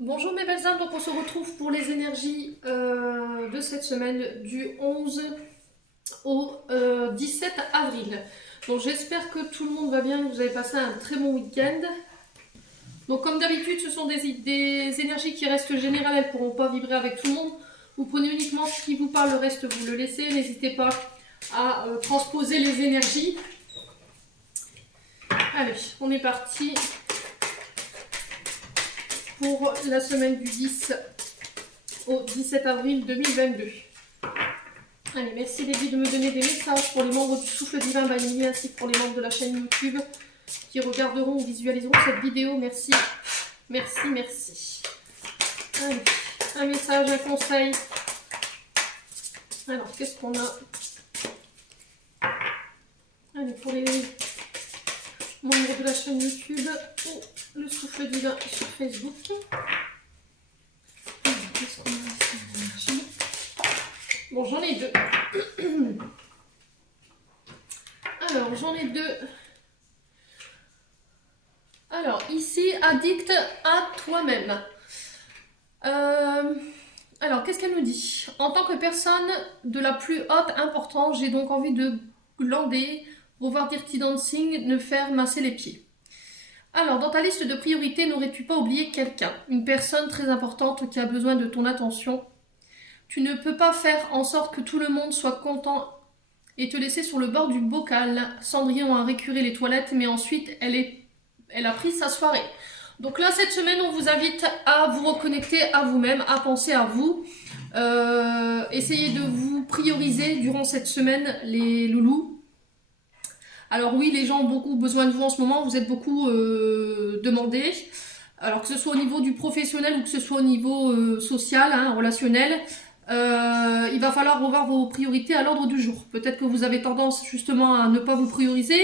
Bonjour mes belles âmes, donc on se retrouve pour les énergies de cette semaine du 11 au 17 avril. Donc j'espère que tout le monde va bien, que vous avez passé un très bon week-end. Donc comme d'habitude, ce sont des énergies qui restent générales, elles ne pourront pas vibrer avec tout le monde. Vous prenez uniquement ce qui vous parle, le reste vous le laissez. N'hésitez pas à transposer les énergies. Allez, on est parti pour la semaine du 10 au 17 avril 2022. Allez, merci les guides de me donner des messages pour les membres du Souffle Divin Banini ainsi que pour les membres de la chaîne YouTube qui regarderont ou visualiseront cette vidéo. Merci, merci, merci. Allez, un message, un conseil. Alors, qu'est-ce qu'on a? Allez, pour les membres de la chaîne YouTube ou le Souffle Divin sur Facebook. Qu'est-ce qu'on a ici? Bon, j'en ai deux. Alors, j'en ai deux. Alors, ici, addict à toi-même. Alors, qu'est-ce qu'elle nous dit? En tant que personne de la plus haute importance, j'ai donc envie de glander, revoir Dirty Dancing, ne faire masser les pieds. Alors, dans ta liste de priorités, n'aurais-tu pas oublié quelqu'un? Une personne très importante qui a besoin de ton attention. Tu ne peux pas faire en sorte que tout le monde soit content et te laisser sur le bord du bocal. Cendrillon a récuré les toilettes, mais ensuite elle a pris sa soirée. Donc là, cette semaine, on vous invite à vous reconnecter à vous-même, à penser à vous. Essayez de vous prioriser durant cette semaine, les loulous. Alors oui, les gens ont beaucoup besoin de vous en ce moment, vous êtes beaucoup demandés. Alors que ce soit au niveau du professionnel ou que ce soit au niveau social, relationnel, il va falloir revoir vos priorités à l'ordre du jour. Peut-être que vous avez tendance justement à ne pas vous prioriser.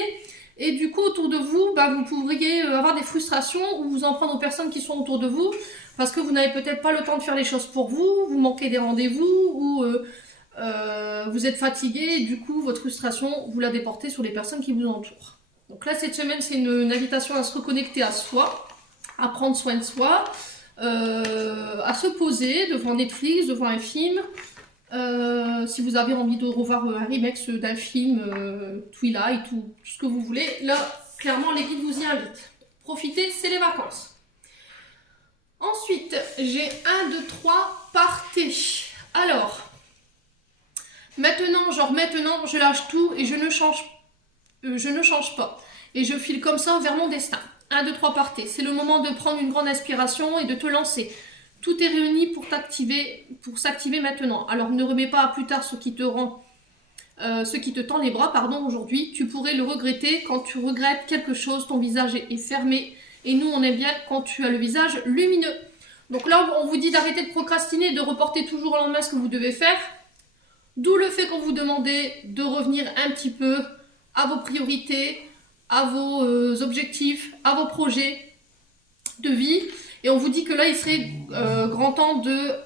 Et du coup, autour de vous, vous pourriez avoir des frustrations ou vous en prendre aux personnes qui sont autour de vous parce que vous n'avez peut-être pas le temps de faire les choses pour vous, vous manquez des rendez-vous ou vous êtes fatigué et du coup, votre frustration, vous la déportez sur les personnes qui vous entourent. Donc là, cette semaine, c'est une invitation à se reconnecter à soi, à prendre soin de soi, à se poser devant Netflix, devant un film. Si vous avez envie de revoir un remake d'un film, Twilight ou tout ce que vous voulez, là, clairement, les guides vous y invitent. Profitez, c'est les vacances. Ensuite, j'ai 1, 2, 3, partez. Alors, maintenant, je lâche tout et je ne change pas. Et je file comme ça vers mon destin. 1, 2, 3, partez. C'est le moment de prendre une grande inspiration et de te lancer. Tout est réuni pour s'activer maintenant. Alors ne remets pas à plus tard ce qui te tend les bras, aujourd'hui. Tu pourrais le regretter quand tu regrettes quelque chose, ton visage est fermé. Et nous, on aime bien quand tu as le visage lumineux. Donc là, on vous dit d'arrêter de procrastiner et de reporter toujours au lendemain ce que vous devez faire. D'où le fait qu'on vous demandait de revenir un petit peu à vos priorités, à vos objectifs, à vos projets de vie. Et on vous dit que là, il serait grand temps de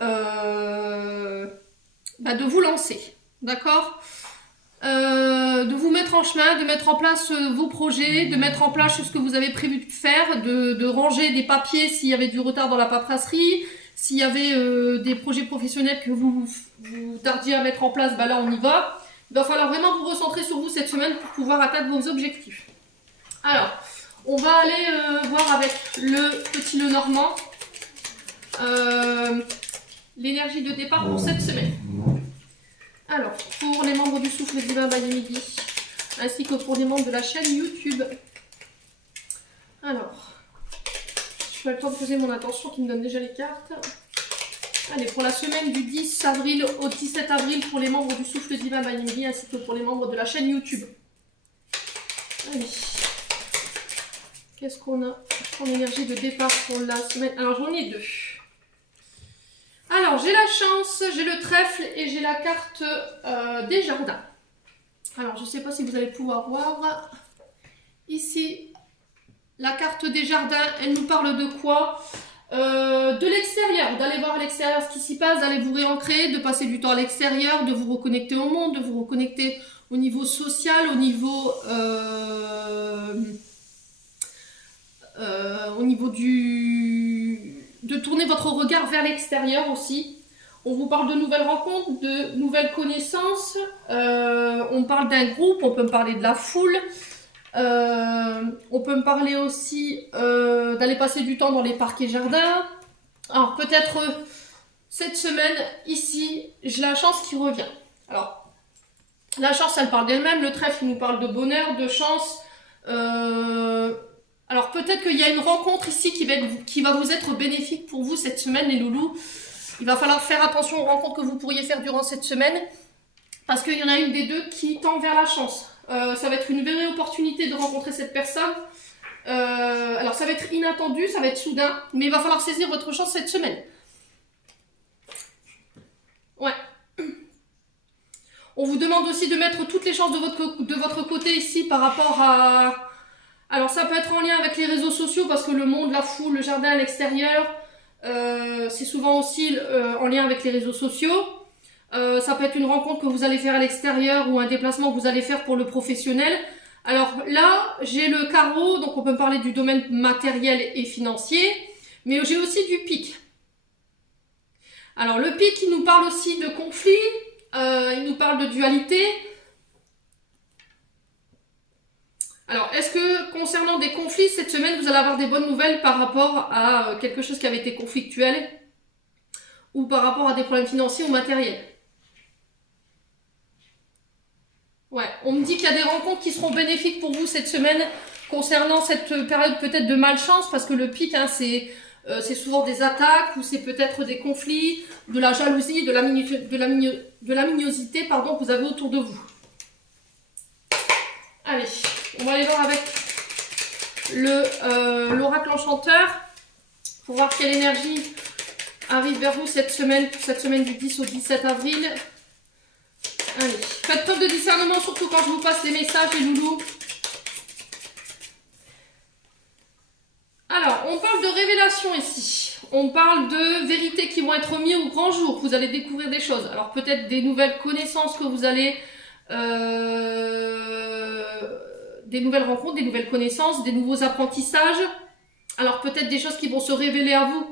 vous lancer, d'accord, de vous mettre en chemin, de mettre en place vos projets, de mettre en place ce que vous avez prévu de faire, de ranger des papiers s'il y avait du retard dans la paperasserie, s'il y avait des projets professionnels que vous tardiez à mettre en place, là on y va. Il va falloir vraiment vous recentrer sur vous cette semaine pour pouvoir atteindre vos objectifs. Alors, on va aller voir avec le petit Lenormand l'énergie de départ pour cette semaine. Alors, pour les membres du Souffle Divin Banini, ainsi que pour les membres de la chaîne YouTube. Alors, je vais le temps de poser mon attention qui me donne déjà les cartes. Allez, pour la semaine du 10 avril au 17 avril, pour les membres du Souffle Divin Banini, ainsi que pour les membres de la chaîne YouTube. Allez. Qu'est-ce qu'on a en énergie de départ pour la semaine? Alors, j'en ai deux. Alors, j'ai la chance, j'ai le trèfle et j'ai la carte des jardins. Alors, je ne sais pas si vous allez pouvoir voir. Ici, la carte des jardins, elle nous parle de quoi? De l'extérieur, d'aller voir à l'extérieur ce qui s'y passe, d'aller vous réancrer, de passer du temps à l'extérieur, de vous reconnecter au monde, de vous reconnecter au niveau social, au niveau de tourner votre regard vers l'extérieur aussi. On vous parle de nouvelles rencontres, de nouvelles connaissances. On parle d'un groupe, on peut me parler de la foule. On peut me parler aussi d'aller passer du temps dans les parcs et jardins. Alors peut-être cette semaine, ici, j'ai la chance qui revient. Alors, la chance, elle parle d'elle-même. Le trèfle, il nous parle de bonheur, de chance. Alors peut-être qu'il y a une rencontre ici qui va vous être bénéfique pour vous cette semaine, les loulous. Il va falloir faire attention aux rencontres que vous pourriez faire durant cette semaine, parce qu'il y en a une des deux qui tend vers la chance. Ça va être une vraie opportunité de rencontrer cette personne. Alors ça va être inattendu, ça va être soudain, mais il va falloir saisir votre chance cette semaine. Ouais. On vous demande aussi de mettre toutes les chances de votre côté ici par rapport à... Alors ça peut être en lien avec les réseaux sociaux, parce que le monde, la foule, le jardin à l'extérieur, c'est souvent aussi en lien avec les réseaux sociaux. Ça peut être une rencontre que vous allez faire à l'extérieur ou un déplacement que vous allez faire pour le professionnel. Alors là, j'ai le carreau, donc on peut me parler du domaine matériel et financier, mais j'ai aussi du pic. Alors le pic, il nous parle aussi de conflit, il nous parle de dualité. Alors, est-ce que concernant des conflits, cette semaine, vous allez avoir des bonnes nouvelles par rapport à quelque chose qui avait été conflictuel ou par rapport à des problèmes financiers ou matériels? Ouais, on me dit qu'il y a des rencontres qui seront bénéfiques pour vous cette semaine concernant cette période peut-être de malchance, parce que le pic, hein, c'est souvent des attaques ou c'est peut-être des conflits, de la jalousie, de la mignosité, pardon, que vous avez autour de vous. Allez, on va aller voir avec l'oracle enchanteur pour voir quelle énergie arrive vers vous cette semaine du 10 au 17 avril. Allez, faites preuve de discernement, surtout quand je vous passe les messages, les loulous. Alors, on parle de révélation ici. On parle de vérités qui vont être mises au grand jour. Vous allez découvrir des choses. Alors, peut-être des nouvelles connaissances que vous allez... des nouvelles rencontres, des nouvelles connaissances, des nouveaux apprentissages. Alors, peut-être des choses qui vont se révéler à vous,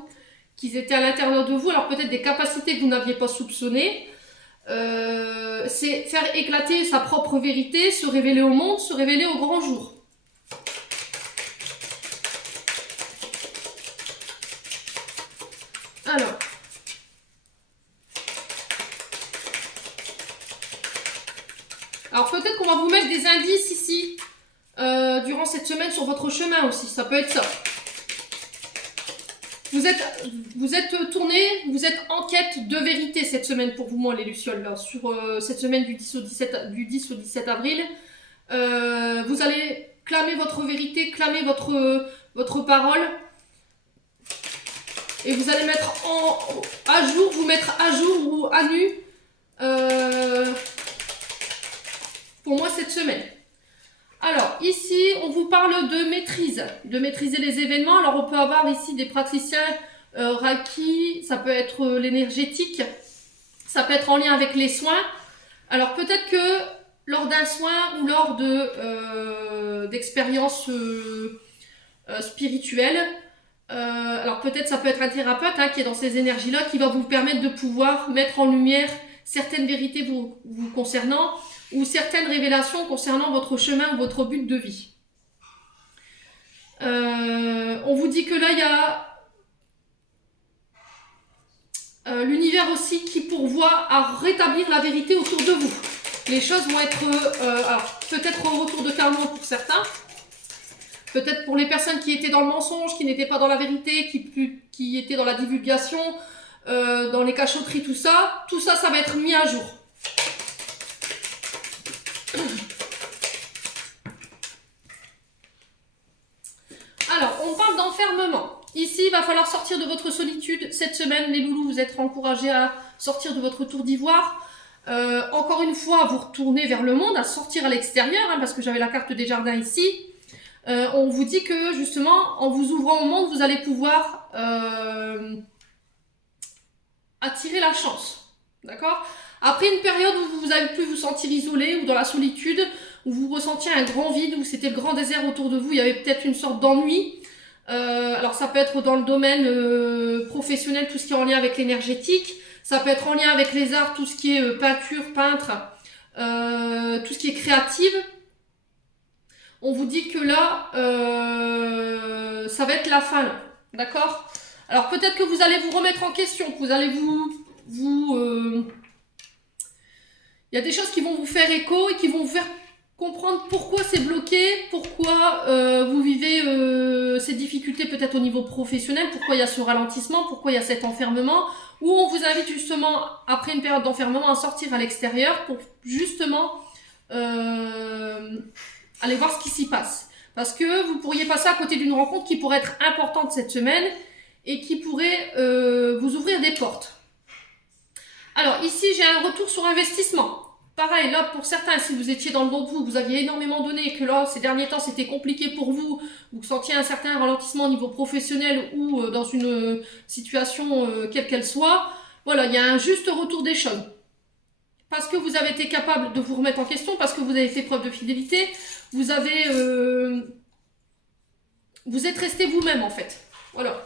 qui étaient à l'intérieur de vous. Alors, peut-être des capacités que vous n'aviez pas soupçonnées. C'est faire éclater sa propre vérité, se révéler au monde, se révéler au grand jour. Alors peut-être qu'on va vous mettre des indices ici durant cette semaine sur votre chemin aussi, ça peut être ça. Vous êtes tourné, vous êtes en quête de vérité cette semaine pour vous, moi les lucioles, là, sur cette semaine du 10 au 17 avril. Vous allez clamer votre vérité, clamer votre parole. Et vous allez mettre vous mettre à jour ou à nu pour moi cette semaine. Alors, ici, on vous parle de maîtrise, de maîtriser les événements. Alors, on peut avoir ici des praticiens Reiki, ça peut être l'énergétique, ça peut être en lien avec les soins. Alors, peut-être que lors d'un soin ou lors d'expériences spirituelles, alors peut-être ça peut être un thérapeute qui est dans ces énergies-là, qui va vous permettre de pouvoir mettre en lumière certaines vérités vous concernant, ou certaines révélations concernant votre chemin ou votre but de vie. On vous dit que là, il y a l'univers aussi qui pourvoit à rétablir la vérité autour de vous. Les choses vont être, alors peut-être au retour de karma pour certains, peut-être pour les personnes qui étaient dans le mensonge, qui n'étaient pas dans la vérité, qui étaient dans la divulgation, dans les cachotteries, tout ça, ça va être mis à jour. Alors, on parle d'enfermement. Ici, il va falloir sortir de votre solitude. Cette semaine, les loulous, vous êtes encouragés à sortir de votre tour d'ivoire. Encore une fois, vous retournez vers le monde, à sortir à l'extérieur, parce que j'avais la carte des jardins ici. On vous dit que, justement, en vous ouvrant au monde, vous allez pouvoir attirer la chance. D'accord ? Après une période où vous avez pu vous sentir isolé ou dans la solitude, où vous ressentiez un grand vide, où c'était le grand désert autour de vous, il y avait peut-être une sorte d'ennui. Alors ça peut être dans le domaine professionnel, tout ce qui est en lien avec l'énergétique. Ça peut être en lien avec les arts, tout ce qui est peinture, peintre, tout ce qui est créative. On vous dit que là, ça va être la fin, là. D'accord? Alors peut-être que vous allez vous remettre en question, que vous allez il y a des choses qui vont vous faire écho et qui vont vous faire comprendre pourquoi c'est bloqué, pourquoi vous vivez ces difficultés peut-être au niveau professionnel, pourquoi il y a ce ralentissement, pourquoi il y a cet enfermement, où on vous invite justement, après une période d'enfermement, à sortir à l'extérieur pour justement aller voir ce qui s'y passe. Parce que vous pourriez passer à côté d'une rencontre qui pourrait être importante cette semaine et qui pourrait vous ouvrir des portes. Alors ici, j'ai un retour sur investissement. Pareil, là, pour certains, si vous étiez dans le bon de vous, vous aviez énormément donné et que là, ces derniers temps, c'était compliqué pour vous, vous sentiez un certain ralentissement au niveau professionnel ou dans une situation quelle qu'elle soit, voilà, il y a un juste retour des choses. Parce que vous avez été capable de vous remettre en question, parce que vous avez fait preuve de fidélité, vous avez... vous êtes resté vous-même, en fait. Voilà.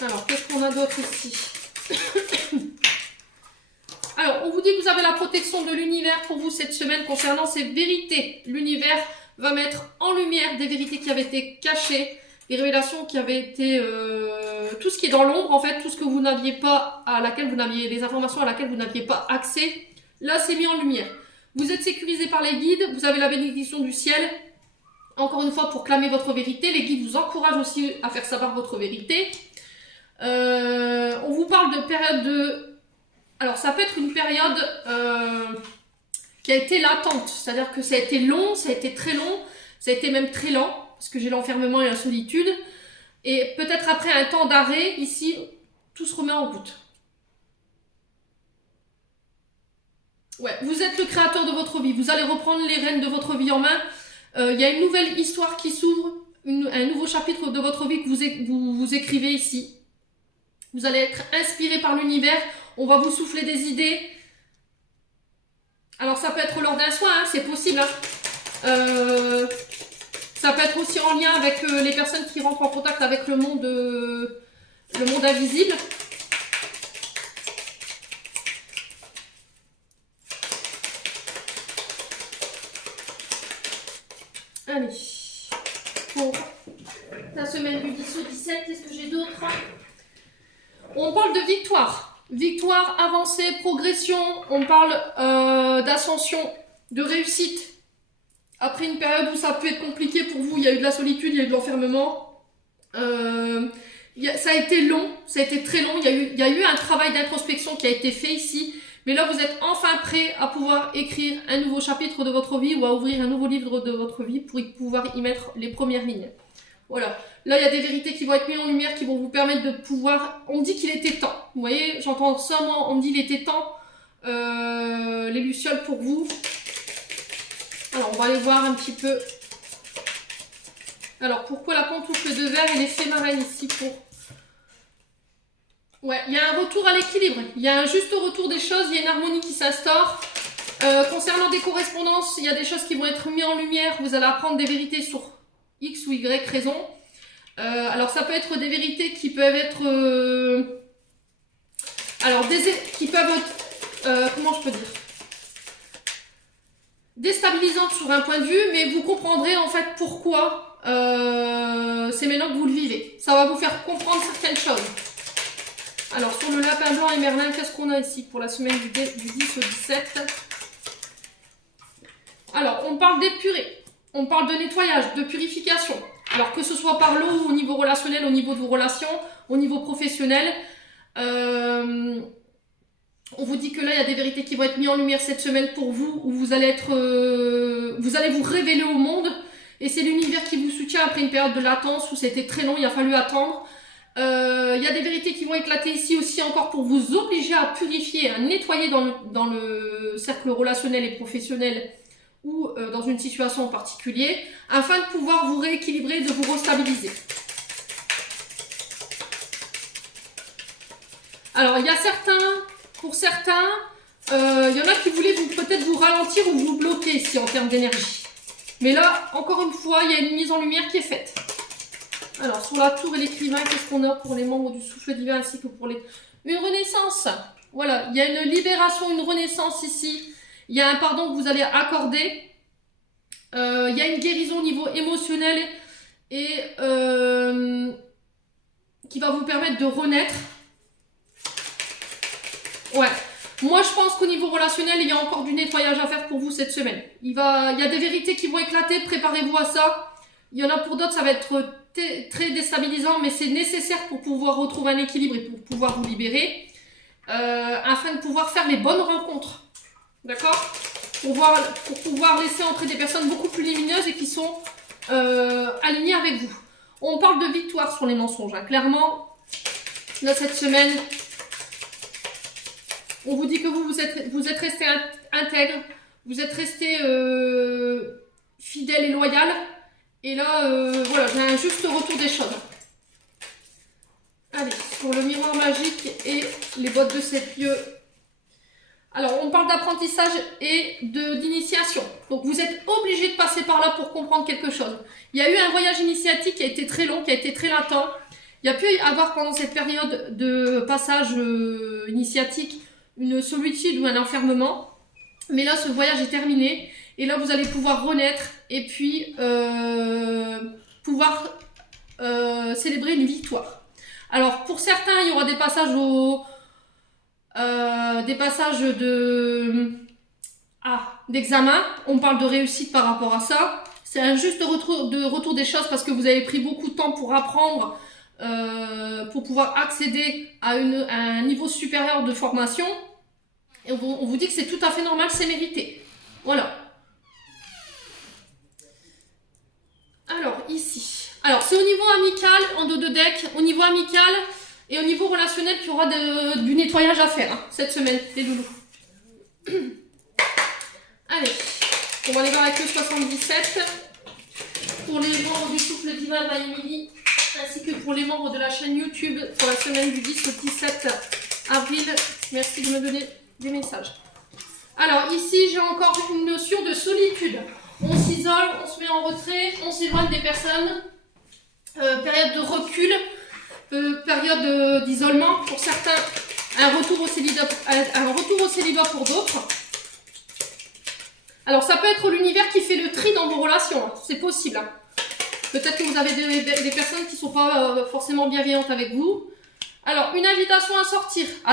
Alors, qu'est-ce qu'on a d'autre ici? Alors, on vous dit que vous avez la protection de l'univers pour vous cette semaine concernant ces vérités. L'univers va mettre en lumière des vérités qui avaient été cachées, des révélations qui avaient été... tout ce qui est dans l'ombre, en fait, tout ce que vous n'aviez pas, les informations à laquelle vous n'aviez pas accès, là, c'est mis en lumière. Vous êtes sécurisé par les guides, vous avez la bénédiction du ciel, encore une fois, pour clamer votre vérité. Les guides vous encouragent aussi à faire savoir votre vérité. On vous parle de période de... Alors, ça peut être une période qui a été latente, c'est-à-dire que ça a été long, ça a été très long, ça a été même très lent, parce que j'ai l'enfermement et la solitude. Et peut-être après un temps d'arrêt, ici, tout se remet en route. Ouais, vous êtes le créateur de votre vie, vous allez reprendre les rênes de votre vie en main. Il y a une nouvelle histoire qui s'ouvre, un nouveau chapitre de votre vie que vous écrivez ici. Vous allez être inspiré par l'univers. On va vous souffler des idées. Alors, ça peut être lors d'un soin, hein, c'est possible. Hein. Ça peut être aussi en lien avec les personnes qui rentrent en contact avec le monde invisible. Allez. Pour la semaine du 10 au 17, qu'est-ce que j'ai d'autre? On parle de victoire. Victoire, avancée, progression, on parle d'ascension, de réussite. Après une période où ça peut être compliqué pour vous, il y a eu de la solitude, il y a eu de l'enfermement. Ça a été long, ça a été très long. Il y a eu un travail d'introspection qui a été fait ici. Mais là, vous êtes enfin prêt à pouvoir écrire un nouveau chapitre de votre vie ou à ouvrir un nouveau livre de votre vie pour pouvoir y mettre les premières lignes. Voilà. Là, il y a des vérités qui vont être mises en lumière, qui vont vous permettre de pouvoir... On me dit qu'il était temps. Vous voyez, j'entends ça, moi, on me dit qu'il était temps. Les lucioles pour vous. Alors, on va aller voir un petit peu. Alors, pourquoi la pantoufle de verre et l'effet marraine ici pour... Ouais, il y a un retour à l'équilibre. Il y a un juste retour des choses. Il y a une harmonie qui s'instaure. Concernant des correspondances, il y a des choses qui vont être mises en lumière. Vous allez apprendre des vérités sur X ou Y raison. Alors, ça peut être des vérités qui peuvent être... qui peuvent être... comment je peux dire, déstabilisantes sur un point de vue, mais vous comprendrez en fait pourquoi c'est maintenant que vous le vivez. Ça va vous faire comprendre certaines choses. Alors, sur le lapin blanc et Merlin, qu'est-ce qu'on a ici pour la semaine du 10 au 17? Alors, on parle d'épurée, on parle de nettoyage, de purification. Alors, que ce soit par l'eau, au niveau relationnel, au niveau de vos relations, au niveau professionnel. On vous dit que là, il y a des vérités qui vont être mises en lumière cette semaine pour vous, où vous allez être, vous allez vous révéler au monde. Et c'est l'univers qui vous soutient après une période de latence où c'était très long, il a fallu attendre. Il y a des vérités qui vont éclater ici aussi encore pour vous obliger à purifier, à nettoyer dans le cercle relationnel et professionnel ou dans une situation en particulier, afin de pouvoir vous rééquilibrer, de vous restabiliser. Alors, il y a pour certains, il y en a qui voulaient peut-être vous ralentir ou vous bloquer ici en termes d'énergie. Mais là, encore une fois, il y a une mise en lumière qui est faite. Alors, sur la tour et l'écrivain, qu'est-ce qu'on a pour les membres du souffle divin ainsi que pour les... Une renaissance. Voilà, il y a une libération, une renaissance ici. Il y a un pardon que vous allez accorder. Il y a une guérison au niveau émotionnel et qui va vous permettre de renaître. Ouais. Moi, je pense qu'au niveau relationnel, il y a encore du nettoyage à faire pour vous cette semaine. Il y a des vérités qui vont éclater, préparez-vous à ça. Il y en a pour d'autres, ça va être très déstabilisant, mais c'est nécessaire pour pouvoir retrouver un équilibre et pour pouvoir vous libérer, afin de pouvoir faire les bonnes rencontres. D'accord ? Pour pouvoir laisser entrer des personnes beaucoup plus lumineuses et qui sont alignées avec vous. On parle de victoire sur les mensonges. Hein. Clairement, là, cette semaine, on vous dit que vous êtes resté intègre, vous êtes resté fidèle et loyal. Et là, voilà, j'ai un juste retour des choses. Allez, pour le miroir magique et les bottes de 7 lieux. Alors, on parle d'apprentissage et d'initiation. Donc, vous êtes obligé de passer par là pour comprendre quelque chose. Il y a eu un voyage initiatique qui a été très long, qui a été très latent. Il y a pu y avoir pendant cette période de passage initiatique une solitude ou un enfermement. Mais là, ce voyage est terminé. Et là, vous allez pouvoir renaître et puis pouvoir célébrer une victoire. Alors, pour certains, il y aura des passages d'examen. On parle de réussite par rapport à ça. C'est un juste retour des choses parce que vous avez pris beaucoup de temps pour apprendre, pour pouvoir accéder à un niveau supérieur de formation. Et on vous dit que c'est tout à fait normal, c'est mérité. Voilà. Alors, ici. Alors, c'est au niveau amical, en dos de deck, au niveau amical et au niveau relationnel qu'il y aura du nettoyage à faire hein, cette semaine, les loulous. Allez, on va aller voir avec le 77 pour les membres du souffle divin by Emily, ainsi que pour les membres de la chaîne YouTube pour la semaine du 10 au 17 avril. Merci de me donner des messages. Alors, ici, j'ai encore une notion de solitude. On s'isole, on se met en retrait, on s'éloigne des personnes. Période de recul, période d'isolement pour certains, un retour au célibat pour d'autres. Alors ça peut être l'univers qui fait le tri dans vos relations, hein. C'est possible. Hein. Peut-être que vous avez des personnes qui ne sont pas forcément bienveillantes avec vous. Alors une invitation à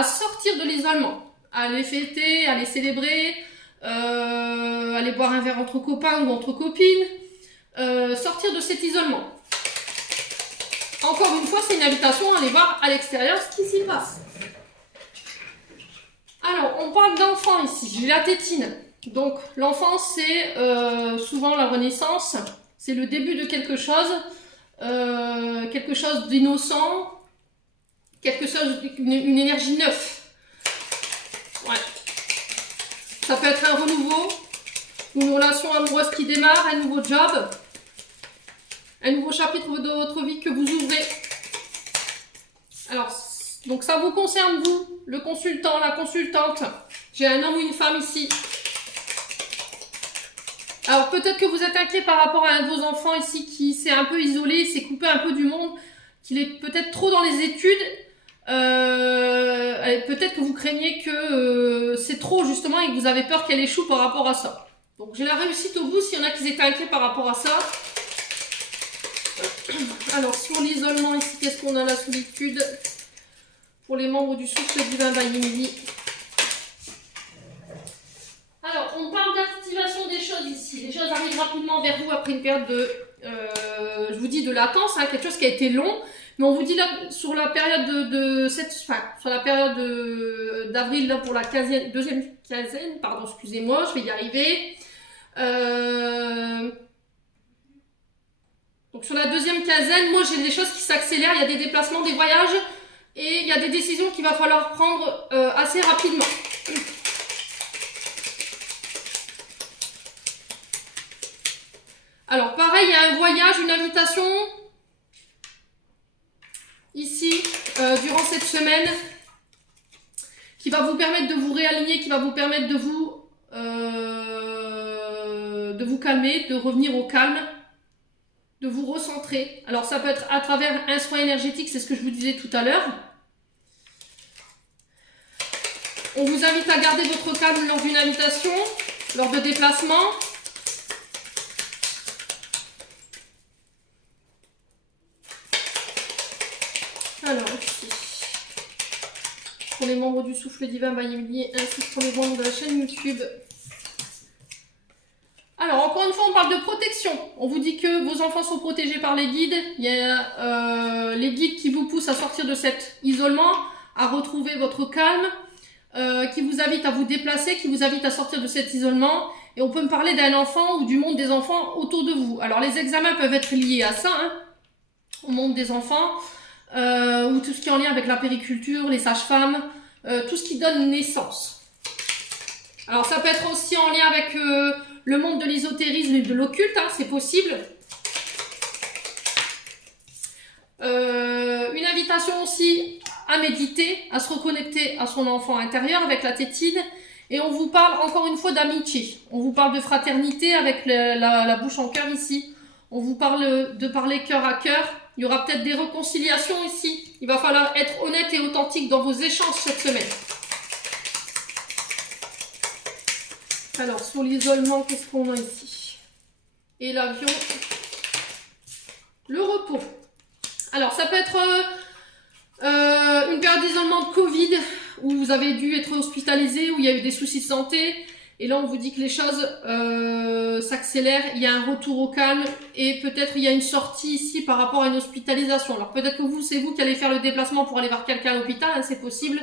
sortir de l'isolement, à aller fêter, à aller célébrer, aller boire un verre entre copains ou entre copines, sortir de cet isolement. Encore une fois, c'est une invitation à aller voir à l'extérieur ce qui s'y passe. Alors, on parle d'enfant ici. J'ai la tétine. Donc, l'enfance, c'est souvent la renaissance. C'est le début de quelque chose d'innocent, une énergie neuve. Ouais. Ça peut être un renouveau, une relation amoureuse qui démarre, un nouveau job. Un nouveau chapitre de votre vie que vous ouvrez. Alors, donc ça vous concerne vous, le consultant, la consultante. J'ai un homme ou une femme ici. Alors peut-être que vous êtes inquiet par rapport à un de vos enfants ici qui s'est un peu isolé, s'est coupé un peu du monde, qu'il est peut-être trop dans les études. Peut-être que vous craignez que c'est trop justement et que vous avez peur qu'elle échoue par rapport à ça. Donc j'ai la réussite au bout s'il y en a qui étaient inquiets par rapport à ça. Alors, sur l'isolement, ici, qu'est-ce qu'on a? La solitude. Pour les membres du souffle divin by Emily. Alors, on parle d'activation des choses ici. Les choses arrivent rapidement vers vous après une période de, je vous dis, de latence, hein, quelque chose qui a été long. Mais on vous dit là, sur la période sur la période d'avril, là, pour la deuxième quinzaine, pardon, excusez-moi, je vais y arriver. Donc sur la deuxième quinzaine, moi j'ai des choses qui s'accélèrent, il y a des déplacements, des voyages et il y a des décisions qu'il va falloir prendre assez rapidement. Alors pareil, il y a un voyage, une invitation ici durant cette semaine qui va vous permettre de vous réaligner, qui va vous permettre de vous calmer, de revenir au calme. de vous recentrer. Alors ça peut être à travers un soin énergétique, c'est ce que je vous disais tout à l'heure. On vous invite à garder votre calme lors d'une invitation, lors de déplacements. Alors, ici, pour les membres du Souffle Divin by Emily, ainsi que pour les membres de la chaîne YouTube. Alors, encore une fois, on parle de protection. On vous dit que vos enfants sont protégés par les guides. Il y a les guides qui vous poussent à sortir de cet isolement, à retrouver votre calme, qui vous invitent à vous déplacer, qui vous invitent à sortir de cet isolement. Et on peut me parler d'un enfant ou du monde des enfants autour de vous. Alors, les examens peuvent être liés à ça, hein, au monde des enfants, ou tout ce qui est en lien avec la périculture, les sages-femmes, tout ce qui donne naissance. Alors, ça peut être aussi en lien avec le monde de l'ésotérisme et de l'occulte, hein, c'est possible. Une invitation aussi à méditer, à se reconnecter à son enfant intérieur avec la tétine. Et on vous parle encore une fois d'amitié. On vous parle de fraternité avec la bouche en cœur ici. On vous parle de parler cœur à cœur. Il y aura peut-être des réconciliations ici. Il va falloir être honnête et authentique dans vos échanges cette semaine. Alors, sur l'isolement, qu'est-ce qu'on a ici? Et l'avion, le repos. Alors, ça peut être une période d'isolement de Covid, où vous avez dû être hospitalisé, où il y a eu des soucis de santé. Et là, on vous dit que les choses s'accélèrent, il y a un retour au calme, et peut-être il y a une sortie ici par rapport à une hospitalisation. Alors, peut-être que vous, c'est vous qui allez faire le déplacement pour aller voir quelqu'un à l'hôpital, hein, c'est possible.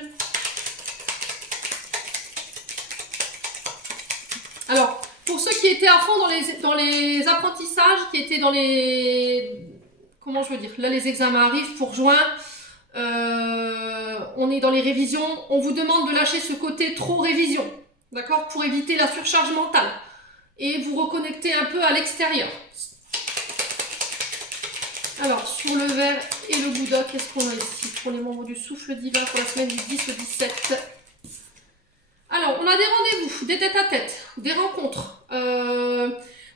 Alors, pour ceux qui étaient à fond dans les apprentissages, qui étaient dans les... Comment je veux dire? Là, les examens arrivent pour juin. On est dans les révisions. On vous demande de lâcher ce côté trop révision. D'accord? Pour éviter la surcharge mentale. Et vous reconnecter un peu à l'extérieur. Alors, sur le verre et le Bouddha, qu'est-ce qu'on a ici? Pour les membres du Souffle Divin pour la semaine du 10 au 17. Alors, on a des rendez-vous, des tête-à-tête, des rencontres,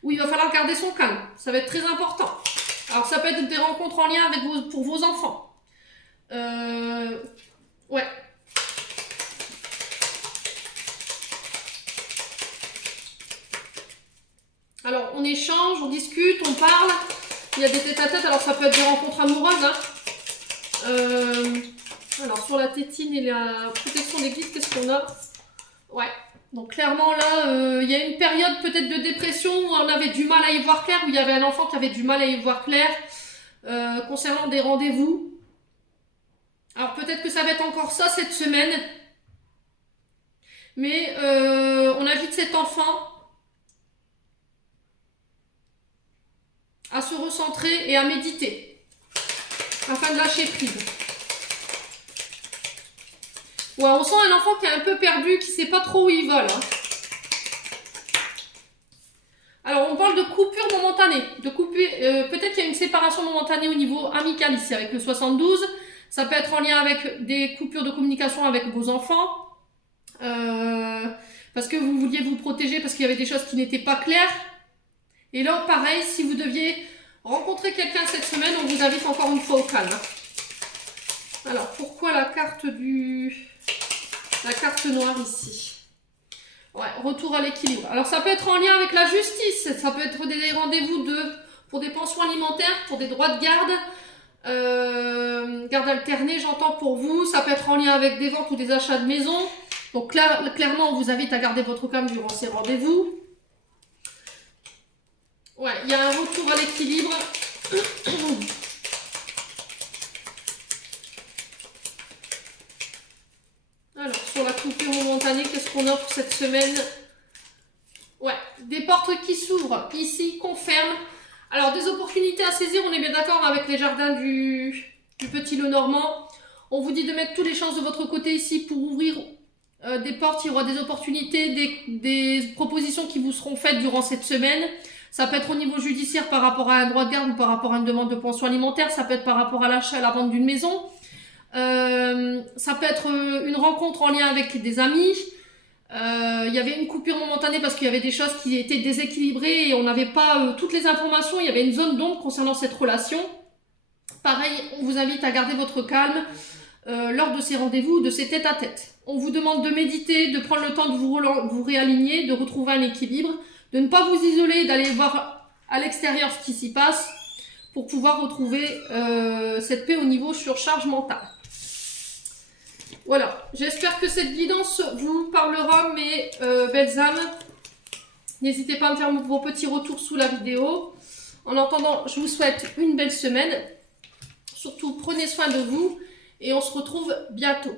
où il va falloir garder son calme. Ça va être très important. Alors, ça peut être des rencontres en lien avec pour vos enfants. Ouais. Alors, on échange, on discute, on parle. Il y a des tête-à-tête, alors ça peut être des rencontres amoureuses. Hein. Alors, sur la tétine et la protection des guides, qu'est-ce qu'on a? Ouais, donc clairement là, il y a une période peut-être de dépression où on avait du mal à y voir clair, où il y avait un enfant qui avait du mal à y voir clair concernant des rendez-vous. Alors peut-être que ça va être encore ça cette semaine, mais on invite cet enfant à se recentrer et à méditer afin de lâcher prise. Ouais, on sent un enfant qui est un peu perdu, qui ne sait pas trop où il va là. Alors, on parle de coupure momentanée. Peut-être qu'il y a une séparation momentanée au niveau amical ici avec le 72. Ça peut être en lien avec des coupures de communication avec vos enfants. Parce que vous vouliez vous protéger, parce qu'il y avait des choses qui n'étaient pas claires. Et là, pareil, si vous deviez rencontrer quelqu'un cette semaine, on vous invite encore une fois au calme. Alors, pourquoi la carte noire ici? Ouais, retour à l'équilibre. Alors, ça peut être en lien avec la justice. Ça peut être des rendez-vous pour des pensions alimentaires, pour des droits de garde. Garde alternée, j'entends pour vous. Ça peut être en lien avec des ventes ou des achats de maison. Donc, clairement, on vous invite à garder votre calme durant ces rendez-vous. Ouais, il y a un retour à l'équilibre. Alors, sur la coupure momentanée, qu'est-ce qu'on a pour cette semaine? Ouais, des portes qui s'ouvrent. Ici, confirme. Alors, des opportunités à saisir, on est bien d'accord avec les jardins du Petit Lenormand. On vous dit de mettre toutes les chances de votre côté ici pour ouvrir des portes. Il y aura des opportunités, des propositions qui vous seront faites durant cette semaine. Ça peut être au niveau judiciaire par rapport à un droit de garde ou par rapport à une demande de pension alimentaire. Ça peut être par rapport à l'achat, à la vente d'une maison. Ça peut être une rencontre en lien avec des amis. Il y avait une coupure momentanée parce qu'il y avait des choses qui étaient déséquilibrées et on n'avait pas toutes les informations. Il y avait une zone d'ombre concernant cette relation. Pareil, on vous invite à garder votre calme lors de ces rendez-vous, de ces tête-à-tête. On vous demande de méditer, de prendre le temps de vous réaligner, de retrouver un équilibre, de ne pas vous isoler, d'aller voir à l'extérieur ce qui s'y passe pour pouvoir retrouver cette paix au niveau surcharge mentale. Voilà, j'espère que cette guidance vous parlera, mes belles âmes. N'hésitez pas à me faire vos petits retours sous la vidéo. En attendant, je vous souhaite une belle semaine. Surtout, prenez soin de vous et on se retrouve bientôt.